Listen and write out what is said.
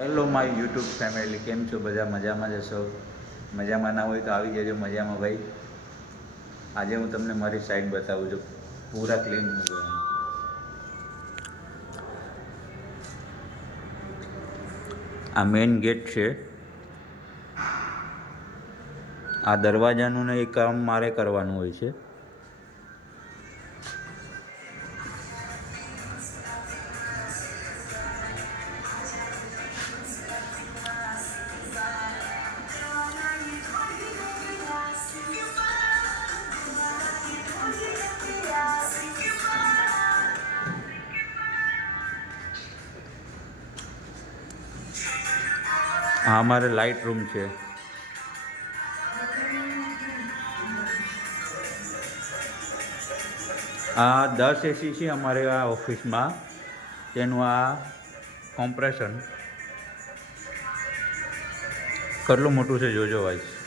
Hello my YouTube family, કેમ છો? બધા મજામાં જશો? મજામાં ના હોય તો આવી જજો મજામાં ભાઈ. આજે હું તમને મારી સાઈડ બતાવું છું, પૂરા ક્લીન હો ગયા. આ મેઇન ગેટ છે. આ દરવાજાનું ને એ કામ મારે કરવાનું હોય છે. આ અમારે લાઇટ રૂમ છે. આ 10 એસી છે અમારે આ ઓફિસમાં. તેનું આ કોમ્પ્રેશન કેટલું મોટું છે જોજો વાઈસ.